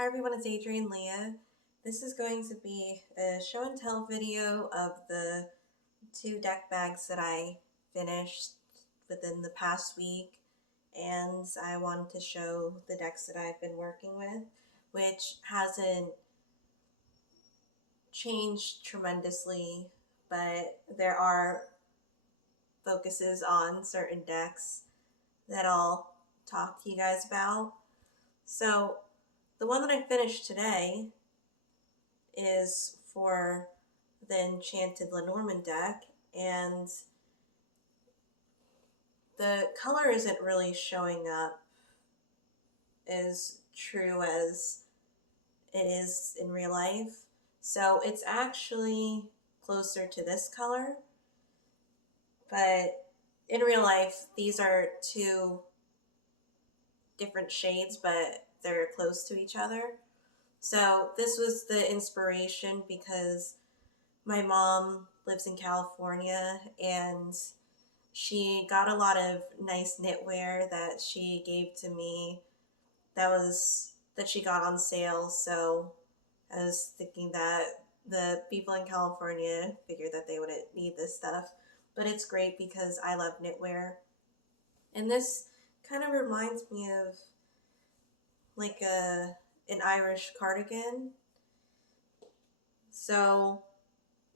Hi everyone, it's Adrienne Leah. This is going to be a show and tell video of the 2 deck bags that I finished within the past week, and I wanted to show the decks that I've been working with, which hasn't changed tremendously, but there are focuses on certain decks that I'll talk to you guys about. So the one that I finished today is for the Enchanted Lenormand deck, and the color isn't really showing up as true as it is in real life. So it's actually closer to this color, but in real life, these are two different shades, but they're close to each other. So this was the inspiration because my mom lives in California and she got a lot of nice knitwear that she gave to me that she got on sale. So I was thinking that the people in California figured that they wouldn't need this stuff. But it's great because I love knitwear. And this kind of reminds me of like an Irish cardigan. So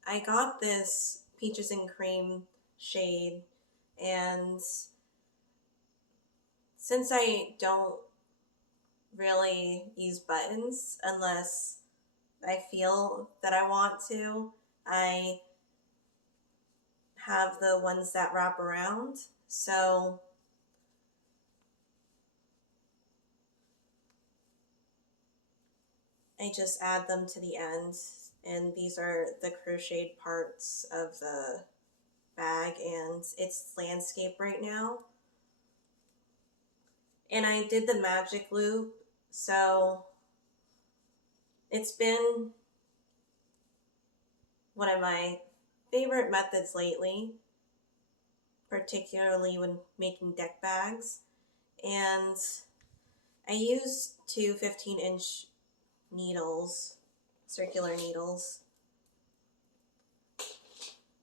I got this peaches and cream shade, and since I don't really use buttons unless I feel that I want to, I have the ones that wrap around. So I just add them to the end, and these are the crocheted parts of the bag, and it's landscape right now. And I did the magic loop, so it's been one of my favorite methods lately, particularly when making deck bags. And I use two 15-inch needles, circular needles.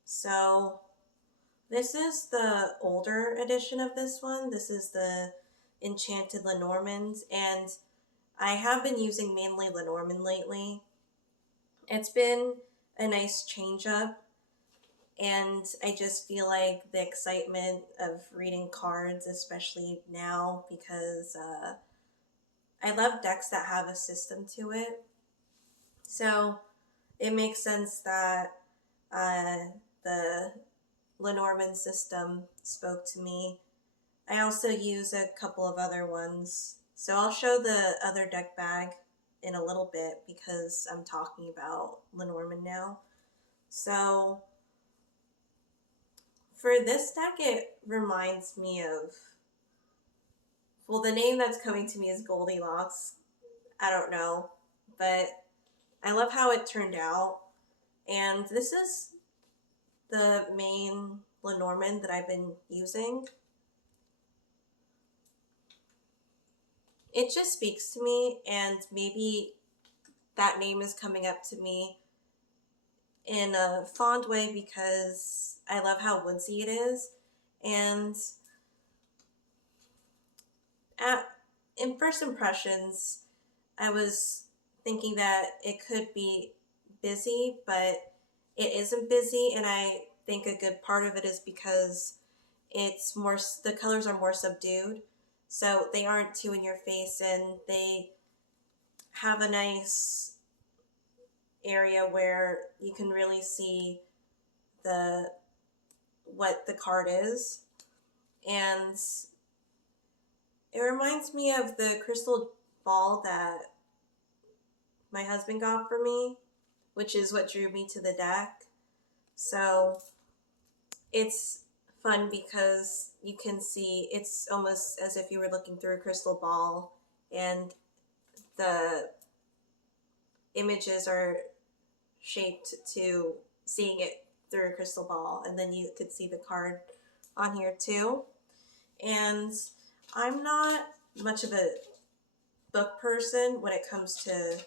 So this is the older edition of this one. This is the Enchanted Lenormand, and I have been using mainly Lenormand lately. It's been a nice change up, and I just feel like the excitement of reading cards, especially now, because I love decks that have a system to it. So it makes sense that the Lenormand system spoke to me. I also use a couple of other ones. So I'll show the other deck bag in a little bit because I'm talking about Lenormand now. So for this deck, it reminds me of, well, the name that's coming to me is Goldilocks. I don't know, but I love how it turned out. And this is the main Lenormand that I've been using. It just speaks to me, and maybe that name is coming up to me in a fond way because I love how woodsy it is. And in first impressions, I was thinking that it could be busy, but it isn't busy, and I think a good part of it is because the colors are more subdued, so they aren't too in your face, and they have a nice area where you can really see the what the card is. And it reminds me of the crystal ball that my husband got for me, which is what drew me to the deck. So it's fun because you can see, it's almost as if you were looking through a crystal ball, and the images are shaped to seeing it through a crystal ball, and then you could see the card on here too. And I'm not much of a book person when it comes to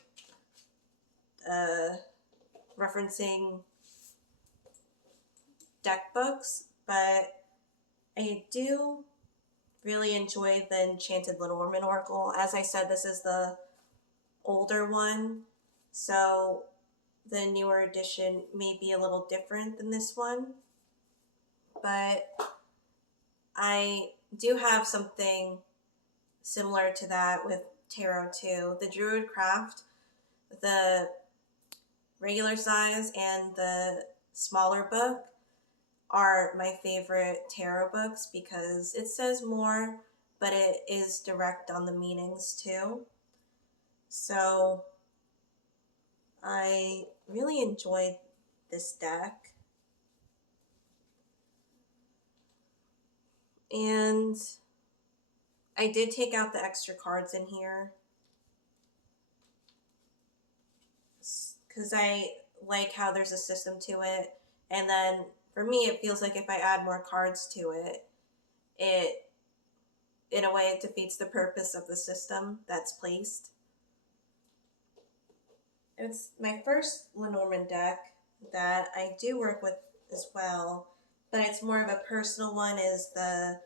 referencing deck books, but I do really enjoy the Enchanted Lenormand Oracle. As I said, this is the older one, so the newer edition may be a little different than this one, but I do have something similar to that with tarot too. The Druid Craft, the regular size and the smaller book are my favorite tarot books because it says more, but it is direct on the meanings too. So I really enjoyed this deck. And I did take out the extra cards in here because I like how there's a system to it. And then for me, it feels like if I add more cards to it, in a way, it defeats the purpose of the system that's placed. It's my first Lenormand deck that I do work with as well, but it's more of a personal one, is the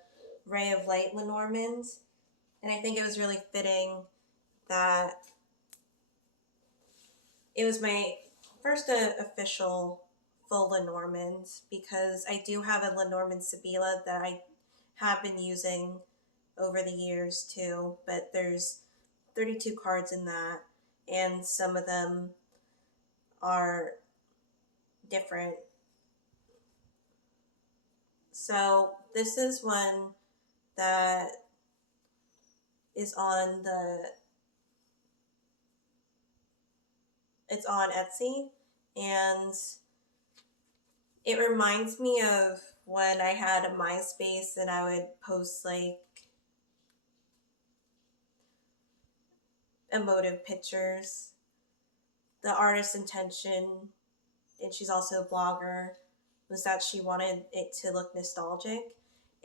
Ray of Light Lenormand. And I think it was really fitting that it was my first official full Lenormand, because I do have a Lenormand Sibila that I have been using over the years too, but there's 32 cards in that, and some of them are different. So this is one that is on it's on Etsy, and it reminds me of when I had a MySpace and I would post like emotive pictures. The artist's intention, and she's also a blogger, was that she wanted it to look nostalgic.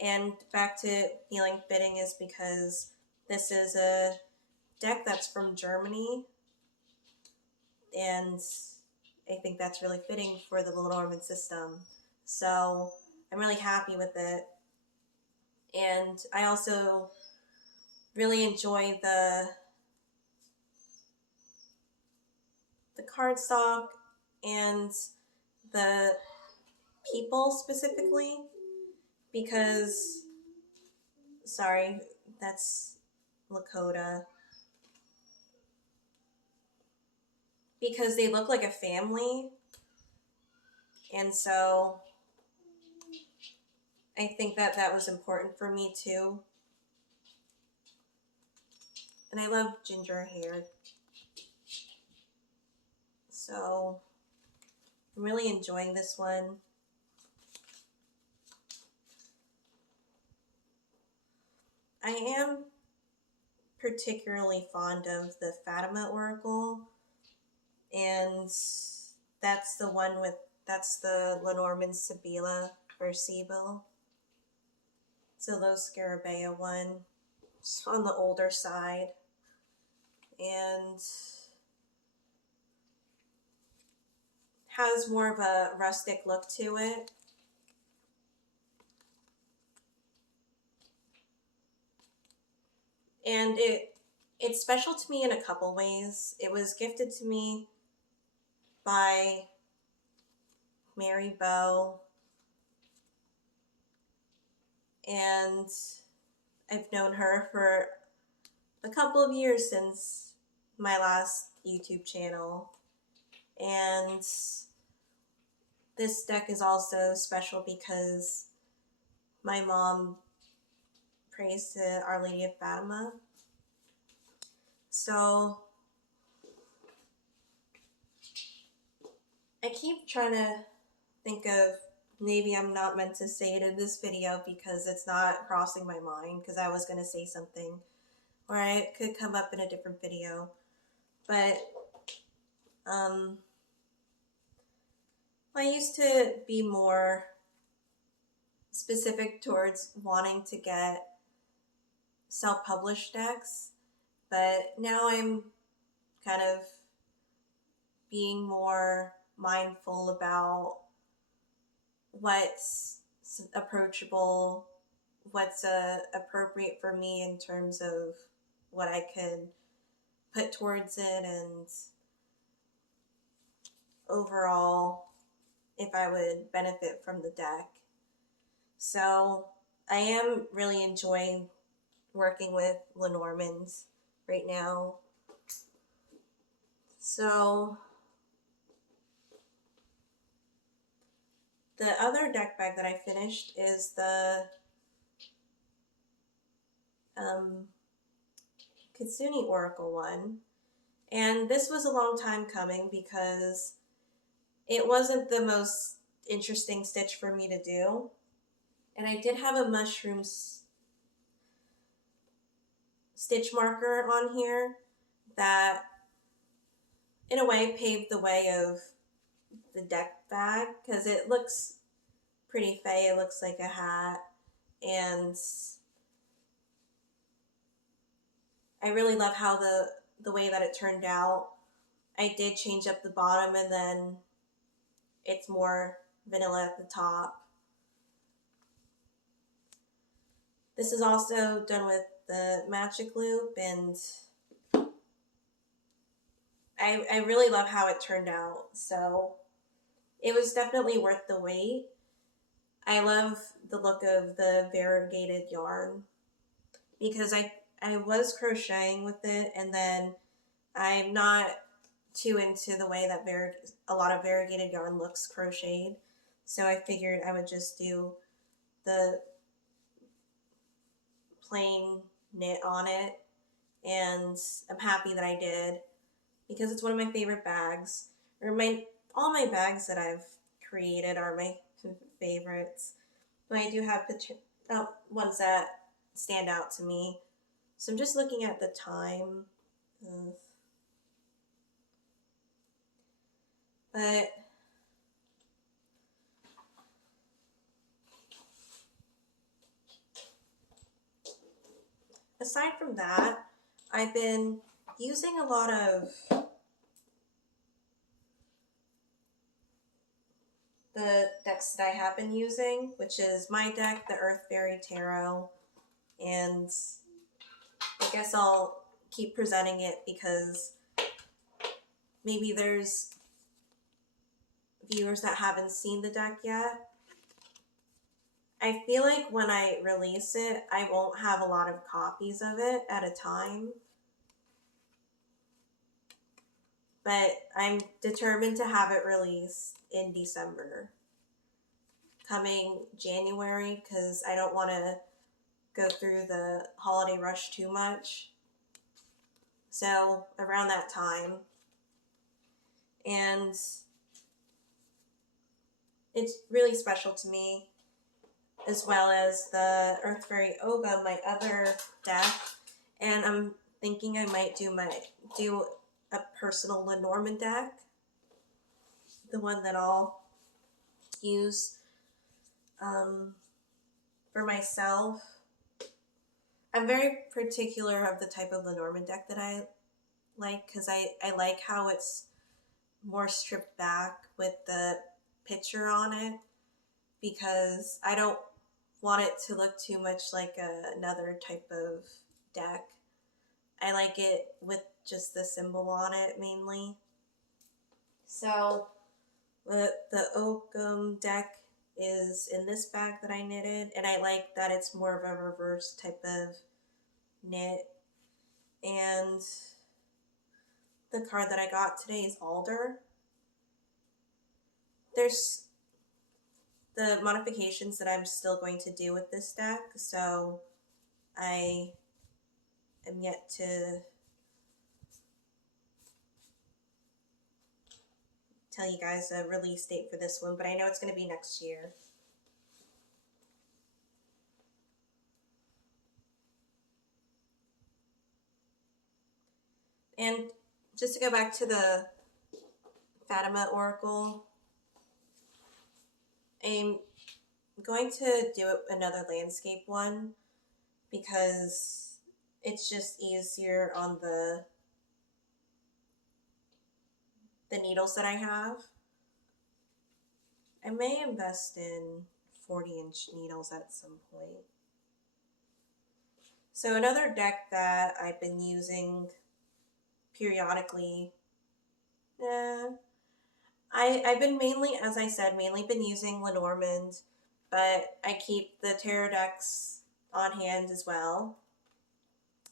And back to feeling fitting is because this is a deck that's from Germany, and I think that's really fitting for the Lenormand system. So I'm really happy with it. And I also really enjoy the cardstock and the people specifically, because, sorry, that's Lakota, because they look like a family, and so I think that that was important for me too. And I love ginger hair, so I'm really enjoying this one. I am particularly fond of the Fatima Oracle, and that's the one with, that's the Lenormand Sibila or Sibyl. So those Scarabea one, it's on the older side, and has more of a rustic look to it. And it's special to me in a couple ways. It was gifted to me by Mary Bow, and I've known her for a couple of years since my last YouTube channel. And this deck is also special because my mom prays to Our Lady of Fatima. So I keep trying to think of, maybe I'm not meant to say it in this video because it's not crossing my mind, because I was going to say something, or it could come up in a different video. But I used to be more specific towards wanting to get self-published decks, but now I'm kind of being more mindful about what's approachable, what's appropriate for me in terms of what I could put towards it, and overall if I would benefit from the deck. So I am really enjoying working with Lenormands right now. So the other deck bag that I finished is the Kitsune Oracle one. And this was a long time coming because it wasn't the most interesting stitch for me to do. And I did have a mushrooms stitch marker on here that in a way paved the way of the deck bag because it looks pretty fey. It looks like a hat, and I really love how the way that it turned out. I did change up the bottom, and then it's more vanilla at the top. This is also done with the magic loop, and I really love how it turned out. So it was definitely worth the wait. I love the look of the variegated yarn because I was crocheting with it, and then I'm not too into the way that a lot of variegated yarn looks crocheted. So I figured I would just do the plain knit on it, and I'm happy that I did because it's one of my favorite bags. Or all my bags that I've created are my favorites, but I do have ones that stand out to me. So I'm just looking at the time. But aside from that, I've been using a lot of the decks that I have been using, which is my deck, the Earth Fairy Tarot, and I guess I'll keep presenting it because maybe there's viewers that haven't seen the deck yet. I feel like when I release it, I won't have a lot of copies of it at a time. But I'm determined to have it released in December. Coming January, because I don't want to go through the holiday rush too much. So around that time. And it's really special to me, as well as the Earth Fairy Oga, my other deck. And I'm thinking I might do a personal Lenormand deck, the one that I'll use for myself. I'm very particular of the type of Lenormand deck that I like because I like how it's more stripped back with the picture on it because I don't want it to look too much like another type of deck. I like it with just the symbol on it mainly. So the Oakum deck is in this bag that I knitted, and I like that it's more of a reverse type of knit. And the card that I got today is Alder. There's the modifications that I'm still going to do with this deck, so I am yet to tell you guys a release date for this one, but I know it's going to be next year. And just to go back to the Fatima Oracle, I'm going to do another landscape one because it's just easier on the needles that I have. I may invest in 40-inch needles at some point. So another deck that I've been using periodically, I've been mainly, as I said, mainly been using Lenormand, but I keep the tarot decks on hand as well.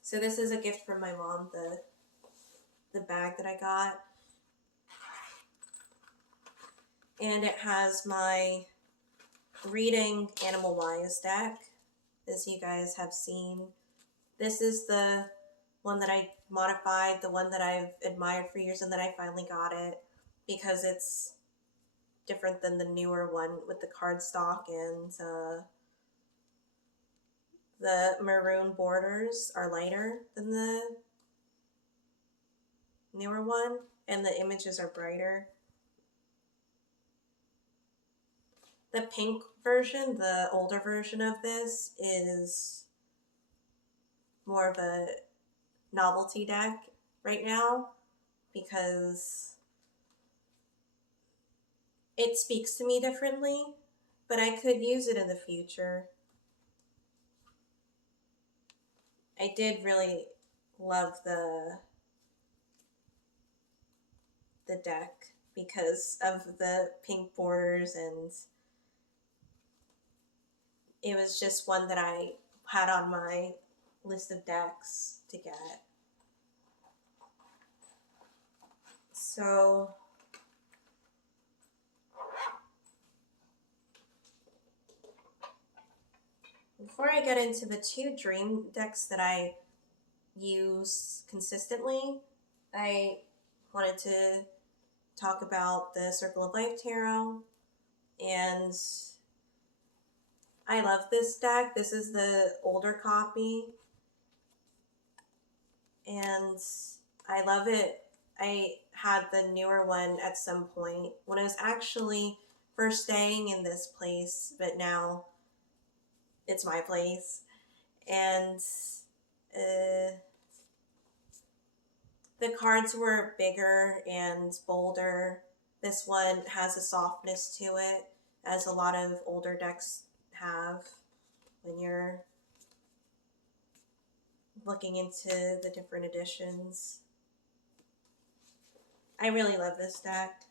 So this is a gift from my mom, the bag that I got. And it has my Reading Animal Wise deck, as you guys have seen. This is the one that I modified, the one that I've admired for years, and then I finally got it because it's different than the newer one with the cardstock, and the maroon borders are lighter than the newer one, and the images are brighter. The pink version, the older version of this, is more of a novelty deck right now because it speaks to me differently, but I could use it in the future. I did really love the deck because of the pink borders, and it was just one that I had on my list of decks to get. So before I get into the two dream decks that I use consistently, I wanted to talk about the Circle of Life Tarot. And I love this deck. This is the older copy, and I love it. I had the newer one at some point when I was actually first staying in this place, but now it's my place. And the cards were bigger and bolder. This one has a softness to it, as a lot of older decks have when you're looking into the different editions. I really love this deck.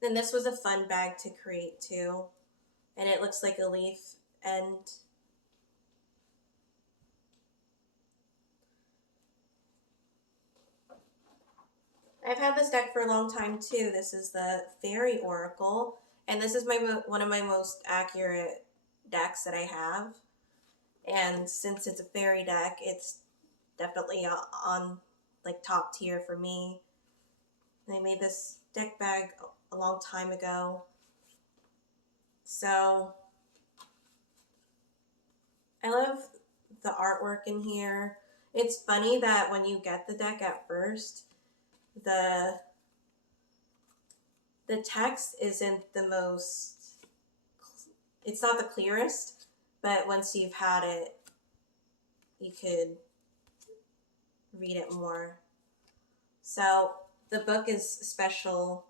Then this was a fun bag to create too, and it looks like a leaf end. I've had this deck for a long time too. This is the Fairy Oracle, and this is one of my most accurate decks that I have. And since it's a fairy deck, it's definitely on like top tier for me. They made this deck bag a long time ago. So I love the artwork in here. It's funny that when you get the deck at first, the text isn't the most, it's not the clearest, but once you've had it, you could read it more. So the book is special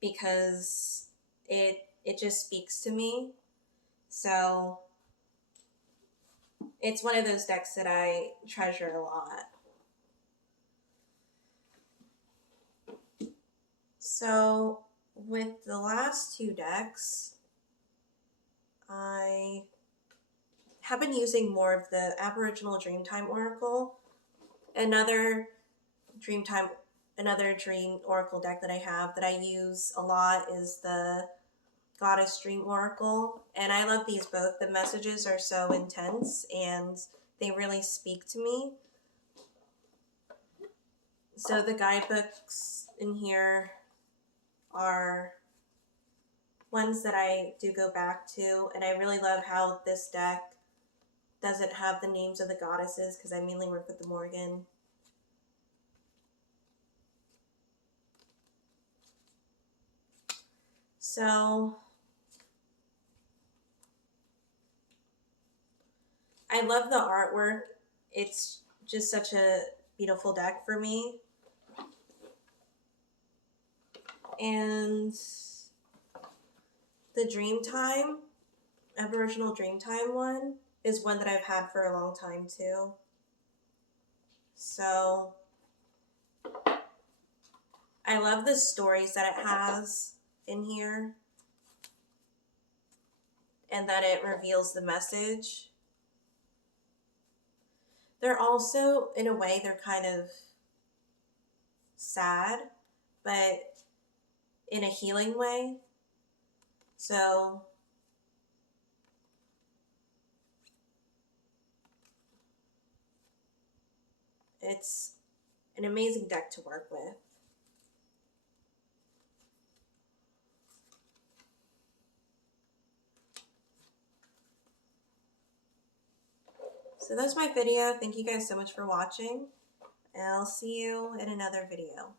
because it just speaks to me. So it's one of those decks that I treasure a lot. So with the last two decks, I have been using more of the Aboriginal Dreamtime Oracle. Another dream oracle deck that I have that I use a lot is the Goddess Dream Oracle, and I love these both. The messages are so intense and they really speak to me. So the guidebooks in here are ones that I do go back to, and I really love how this deck doesn't have the names of the goddesses because I mainly work with the Morgan. So I love the artwork. It's just such a beautiful deck for me. And the Dreamtime, Aboriginal Dreamtime one, is one that I've had for a long time too. So I love the stories that it has in here and that it reveals the message. They're also, in a way, they're kind of sad, but in a healing way. So it's an amazing deck to work with. So that's my video. Thank you guys so much for watching. And I'll see you in another video.